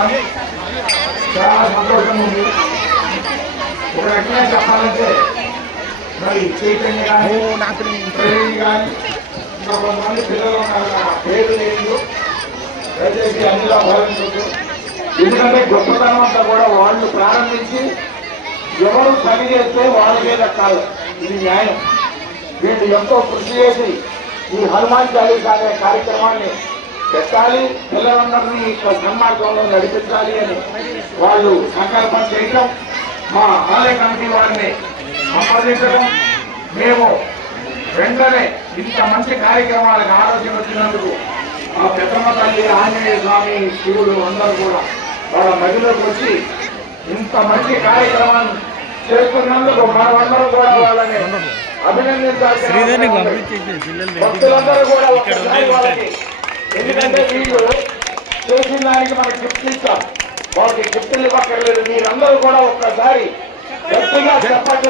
నమస్కారం. చాలా సంతోషంగా ఉంది. ఒక రకంగా చెప్పాలంటే మరి చైతన్య కానీ ట్రైనింగ్ కానీ ఇంకా కొంతమంది పిల్లలు ఉన్నారు పేరు లేదు, దయచేసి అందులో భావించదు. ఎందుకంటే గొప్పతనం అంతా కూడా వాళ్ళు ప్రారంభించి ఎవరు పని చేస్తే వాళ్ళకే దక్కాలి, ఇది న్యాయం. వీళ్ళు ఎంతో కృషి చేసి ఈ హనుమాన్ చాలీసా అనే కార్యక్రమాన్ని పెట్టాలి, పిల్లలందరినీ ఇక్కడ సన్మార్గంలో నడిపించాలి అని వాళ్ళు సంకల్పం చేయటం, మా ఆలయ కమిటీ వారిని సంప్రదించడం, మేము వెంటనే ఇంత మంచి కార్యక్రమాలకు ఆలోచన వచ్చినందుకు ఆ పెద్దమ్మ తల్లి, ఆంజనేయ స్వామి, శివుడు అందరూ కూడా వాళ్ళ మధ్యలోకి వచ్చి ఇంత మంచి కార్యక్రమాన్ని చేస్తున్నందుకు మనమందరూ కూడా వాళ్ళని అభినందించాల్సిన భక్తులందరూ కూడా ఒక్కసారి వాళ్ళకి, ఎందుకంటే వీళ్ళు చేసిన దానికి మనకి గిఫ్ట్లు ఇస్తాం, వాళ్ళకి గిఫ్ట్లు ఇవ్వక్కర్లేదు. మీరందరూ కూడా ఒక్కసారి గట్టిగా చెప్పండి.